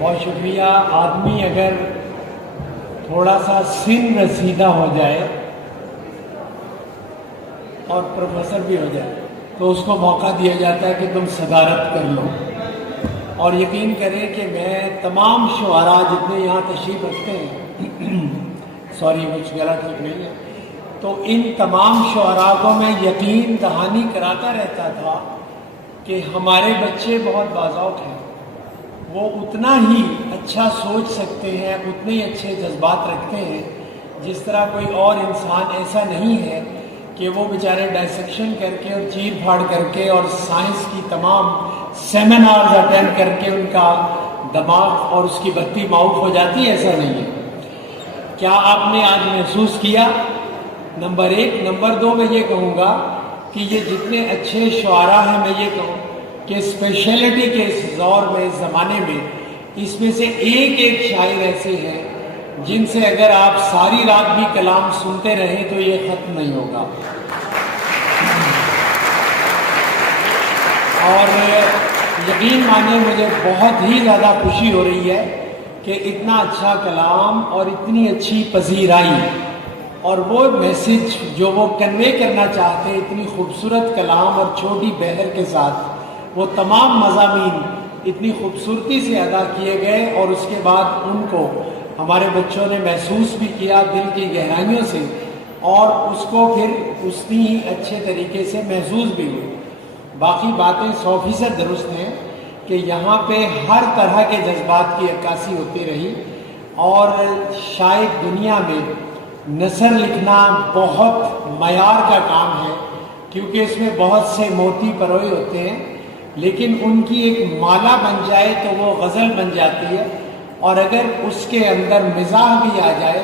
بہت شکریہ. آدمی اگر تھوڑا سا سن رسیدہ ہو جائے اور پروفیسر بھی ہو جائے تو اس کو موقع دیا جاتا ہے کہ تم صدارت کر لو. اور یقین کریں کہ میں تمام شعراء جتنے یہاں تشریف رکھتے ہیں سوری کچھ غلط ٹھیک نہیں ہے، تو ان تمام شعراء کو میں یقین دہانی کراتا رہتا تھا کہ ہمارے بچے بہت باذوق ہیں، وہ اتنا ہی اچھا سوچ سکتے ہیں، اتنے ہی اچھے جذبات رکھتے ہیں. جس طرح کوئی اور انسان ایسا نہیں ہے کہ وہ بیچارے ڈائسیکشن کر کے اور چیر پھاڑ کر کے اور سائنس کی تمام سیمینارز اٹینڈ کر کے ان کا دماغ اور اس کی بتی معاف ہو جاتی ہے. ایسا نہیں ہے. کیا آپ نے آج محسوس کیا؟ نمبر 1. نمبر 2 میں یہ کہوں گا کہ یہ جتنے اچھے شعراء ہیں، میں یہ کہوں کہ اسپیشلٹی کے اس دور میں، اس زمانے میں، اس میں سے ایک ایک شاعر ایسے ہیں جن سے اگر آپ ساری رات بھی کلام سنتے رہیں تو یہ ختم نہیں ہوگا. اور یقین مانیں مجھے بہت ہی زیادہ خوشی ہو رہی ہے کہ اتنا اچھا کلام اور اتنی اچھی پذیرائی اور وہ میسج جو وہ کنوے کرنا چاہتے، اتنی خوبصورت کلام اور چھوٹی بہر کے ساتھ وہ تمام مضامین اتنی خوبصورتی سے ادا کیے گئے، اور اس کے بعد ان کو ہمارے بچوں نے محسوس بھی کیا دل کی گہرائیوں سے، اور اس کو پھر اتنی ہی اچھے طریقے سے محسوس بھی ہوئی. باقی باتیں 100% درست ہیں کہ یہاں پہ ہر طرح کے جذبات کی عکاسی ہوتی رہی، اور شاید دنیا میں نثر لکھنا بہت معیار کا کام ہے، کیونکہ اس میں بہت سے موتی پروئے ہوتے ہیں، لیکن ان کی ایک مالا بن جائے تو وہ غزل بن جاتی ہے، اور اگر اس کے اندر مزاح بھی آ جائے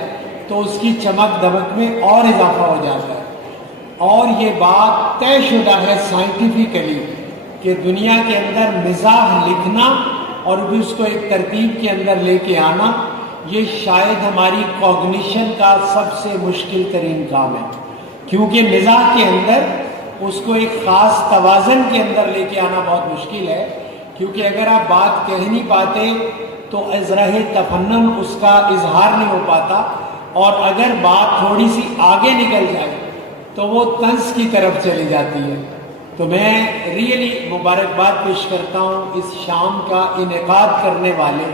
تو اس کی چمک دمک میں اور اضافہ ہو جاتا ہے. اور یہ بات طے شدہ ہے سائنٹیفکلی کہ دنیا کے اندر مزاح لکھنا اور بھی اس کو ایک ترتیب کے اندر لے کے آنا، یہ شاید ہماری کوگنیشن کا سب سے مشکل ترین کام ہے، کیونکہ مزاح کے اندر اس کو ایک خاص توازن کے اندر لے کے آنا بہت مشکل ہے. کیونکہ اگر آپ بات کہہ نہیں پاتے تو ازرہ تفنن اس کا اظہار نہیں ہو پاتا، اور اگر بات تھوڑی سی آگے نکل جائے تو وہ طنز کی طرف چلی جاتی ہے. تو میں ریئلی مبارکباد پیش کرتا ہوں اس شام کا انعقاد کرنے والے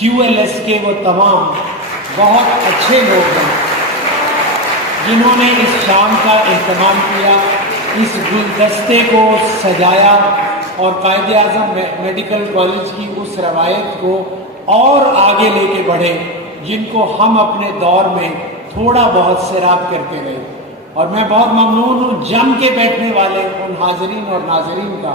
QLS کے وہ تمام بہت اچھے لوگ ہیں جنہوں نے اس شام کا اہتمام کیا، اس گلدستے کو سجایا، اور قائد اعظم میڈیکل کالج کی اس روایت کو اور آگے لے کے بڑھے جن کو ہم اپنے دور میں تھوڑا بہت سیراب کرتے رہے. اور میں بہت ممنون ہوں جم کے بیٹھنے والے ان حاضرین اور ناظرین کا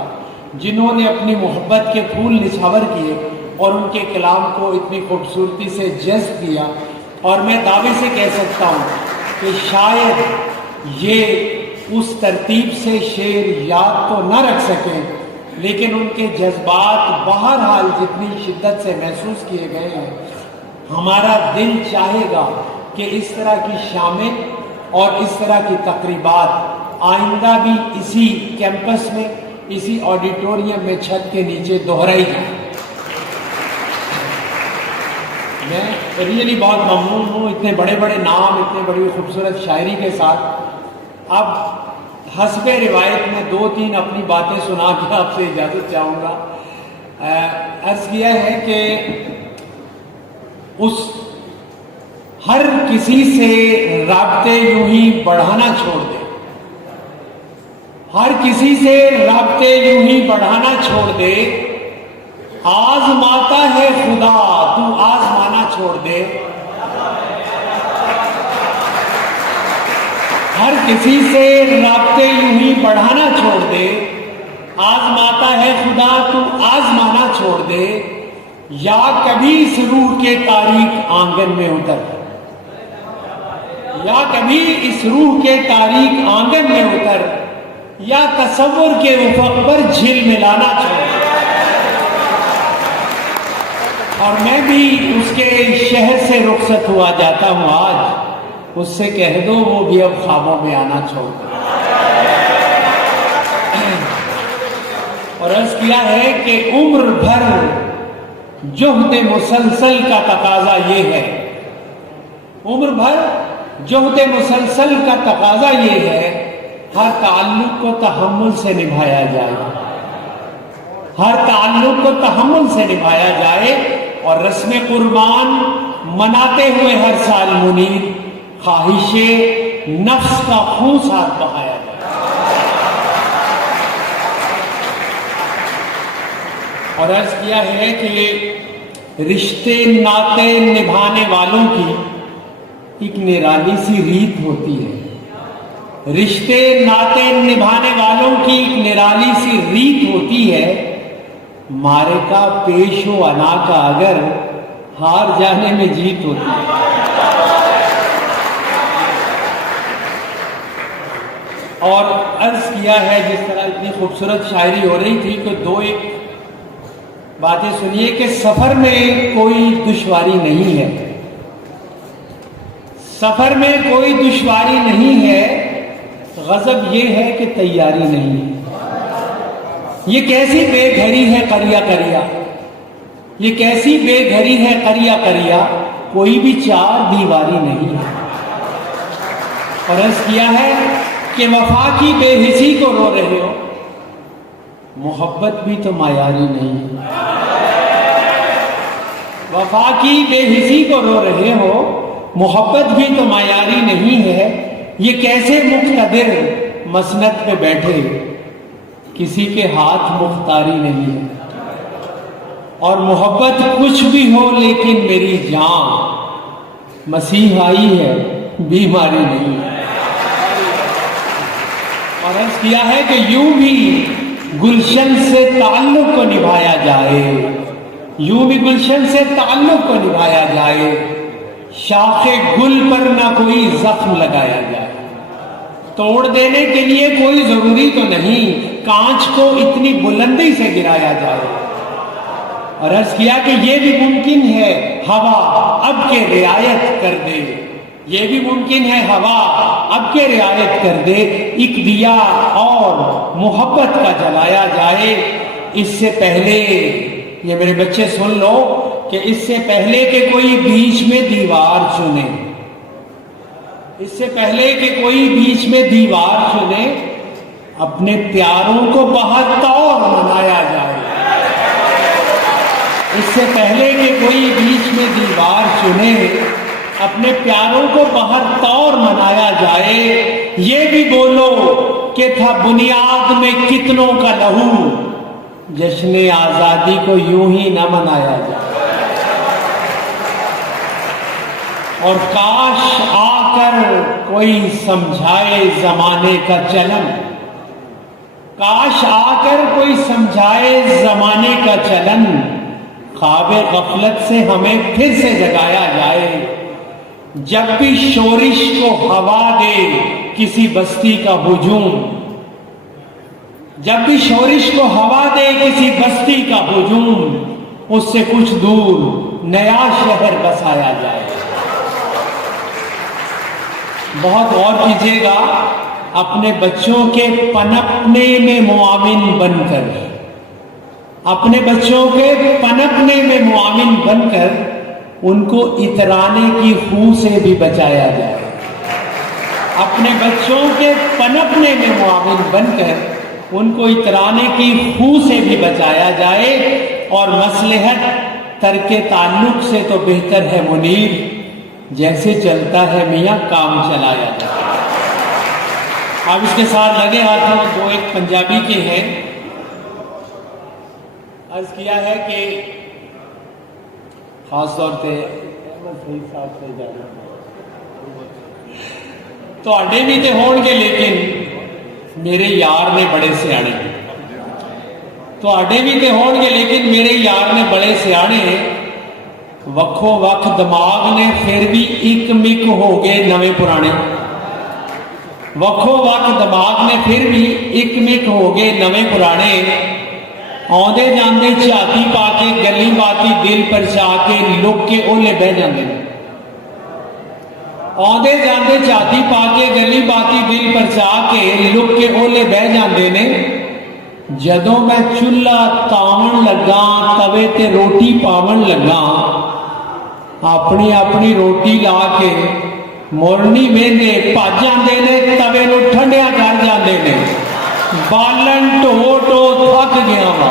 جنہوں نے اپنی محبت کے پھول نچھاور کیے اور ان کے کلام کو اتنی خوبصورتی سے جذب کیا. اور میں دعوے سے کہہ سکتا ہوں کہ شاید یہ اس ترتیب سے شعر یاد تو نہ رکھ سکیں، لیکن ان کے جذبات بہرحال جتنی شدت سے محسوس کیے گئے ہیں، ہمارا دل چاہے گا کہ اس طرح کی شامیں اور اس طرح کی تقریبات آئندہ بھی اسی کیمپس میں، اسی آڈیٹوریم میں چھت کے نیچے دہرائی جائیں. میں ریئلی بہت ممنون ہوں اتنے بڑے بڑے نام، اتنے بڑی خوبصورت شاعری کے ساتھ. اب حسب روایت میں 2-3 اپنی باتیں سنا کے آپ سے اجازت چاہوں گا. عرض کیا ہے کہ اس ہر کسی سے رابطے یوں ہی بڑھانا چھوڑ دے، ہر کسی سے رابطے یوں ہی بڑھانا چھوڑ دے، آزماتا ہے خدا تو آزمانا چھوڑ دے. ہر کسی سے رابطے یوں ہی بڑھانا چھوڑ دے، آزماتا ہے خدا تو آزمانا چھوڑ دے. یا کبھی اس روح کے تاریک آنگن میں اتر، یا کبھی اس روح کے تاریک آنگن میں اتر، یا تصور کے افق پر جھل ملانا چھوڑ دے. اور میں بھی اس کے شہر سے رخصت ہوا جاتا ہوں آج، اس سے کہہ دو وہ بھی اب خوابوں میں آنا چھوڑ دے. اور عرض کیا ہے کہ عمر بھر جہد مسلسل کا تقاضا یہ ہے، عمر بھر جہد مسلسل کا تقاضا یہ ہے، ہر تعلق کو تحمل سے نبھایا جائے، ہر تعلق کو تحمل سے نبھایا جائے، اور رسم قربان مناتے ہوئے ہر سال منیر خواہش نفس کا خون ساتھ بہایا جائے۔ اور عرض کیا ہے کہ رشتے ناتے نبھانے والوں کی ایک نرالی سی ریت ہوتی ہے، رشتے ناتے نبھانے والوں کی ایک نرالی سی ریت ہوتی ہے، مارے کا پیش و انا کا اگر ہار جانے میں جیت ہوتی ہے۔ اور عرض کیا ہے جس طرح اتنی خوبصورت شاعری ہو رہی تھی کہ دو ایک باتیں سنیے کہ سفر میں کوئی دشواری نہیں ہے، سفر میں کوئی دشواری نہیں ہے، غضب یہ ہے کہ تیاری نہیں ہے۔ یہ کیسی بے گھری ہے کریا کریا، یہ کیسی بے گھری ہے کریا کریا، کوئی بھی چار دیواری نہیں ہے۔ اور عرض کیا ہے کہ وفا کی بے حسی کو رو رہے ہو، محبت بھی تو معیاری نہیں ہے۔ وفا کی بے حسی کو رو رہے ہو، محبت بھی تو معیاری نہیں ہے۔ یہ کیسے مقتدر مسند پہ بیٹھے، کسی کے ہاتھ مختاری نہیں ہے۔ اور محبت کچھ بھی ہو لیکن میری جان مسیح آئی ہے، بیماری نہیں ہے۔ اور عرض کیا ہے کہ یوں بھی گلشن سے تعلق کو نبھایا جائے، یوں بھی گلشن سے تعلق کو نبھایا جائے، شاخ گل پر نہ کوئی زخم لگایا جائے۔ توڑ دینے کے لیے کوئی ضروری تو نہیں، کانچ کو اتنی بلندی سے گرایا جائے۔ اور عرض کیا کہ یہ بھی ممکن ہے ہوا اب کے رعایت کر دے، یہ بھی ممکن ہے ہوا اب کے رعایت کر دے، ایک دیا اور محبت کا جلایا جائے۔ اس سے پہلے یہ میرے بچے سن لو کہ اس سے پہلے کہ کوئی بیچ میں دیوار چنے، اس سے پہلے کہ کوئی بیچ میں دیوار چنے، اپنے پیاروں کو بہتور منایا جائے۔ اس سے پہلے کہ کوئی بیچ میں دیوار چنے، اپنے پیاروں کو بہتور منایا جائے۔ یہ بھی بولو کہ تھا بنیاد میں کتنوں کا لہو، جشن آزادی کو یوں ہی نہ منایا جائے۔ اور کاش آ کر کوئی سمجھائے زمانے کا چلن، کاش آ کر کوئی سمجھائے زمانے کا چلن، خواب غفلت سے ہمیں پھر سے جگایا جائے۔ جب بھی شورش کو ہوا دے کسی بستی کا ہجوم، جب بھی شورش کو ہوا دے کسی بستی کا ہجوم، اس سے کچھ دور نیا شہر بسایا جائے۔ بہت غور کیجیے گا، اپنے بچوں کے پنپنے میں معاون بن کر، اپنے بچوں کے پنپنے میں معاون بن کر ان کو اترانے کی خو سے بھی بچایا جائے۔ اپنے بچوں کے پنپنے میں معاون بن کر ان کو اترانے کی خو سے بھی بچایا جائے۔ اور مصلحت ترک تعلق سے تو بہتر ہے منیر، جیسے چلتا ہے میاں کام چلایا جائے۔ اب اس کے ساتھ لگے ہاتھوں دو ایک پنجابی کے ہیں۔ عرض کیا ہے کہ خاص طور پہ تو اڈے بھی تے ہون گے لیکن میرے یار نے بڑے سیانے، تو اڈے بھی تے ہون گے لیکن میرے یار نے بڑے سیانے، وکھو وکھ دماغ نے پھر بھی ایک مک ہو گئے نویں پرانے، وکھو وکھ دماغ نے پھر بھی ایک مک ہو گئے نویں پرانے، آدھے جاندے چھاتی پا کے گلی باتی دل پرچا کے لک کے اولے بہ جاندے، آدھے جاندے چھاتی پا کے گلی باتی دل پرچا کے لک کے اولے بہ جاندے نے۔ ਜਦੋਂ ਮੈਂ ਚੁੱਲ੍ਹਾ ਤਾਵਣ ਲੱਗਾ ਤਵੇ ਤੇ ਰੋਟੀ ਪਾਵਣ ਲੱਗਾ ਆਪਣੀ ਆਪਣੀ ਰੋਟੀ ਲਾ ਕੇ ਮੁਰਨੀ ਵੇਂਦੇ ਭੱਜ ਜਾਂਦੇ ਨੇ ਤਵੇ ਨੂੰ ਠੰਡਿਆ ਕਰ ਜਾਂਦੇ ਨੇ ਬਾਲਣ ਢੋ ਢੋ ਥੱਕ ਗਿਆ ਵਾ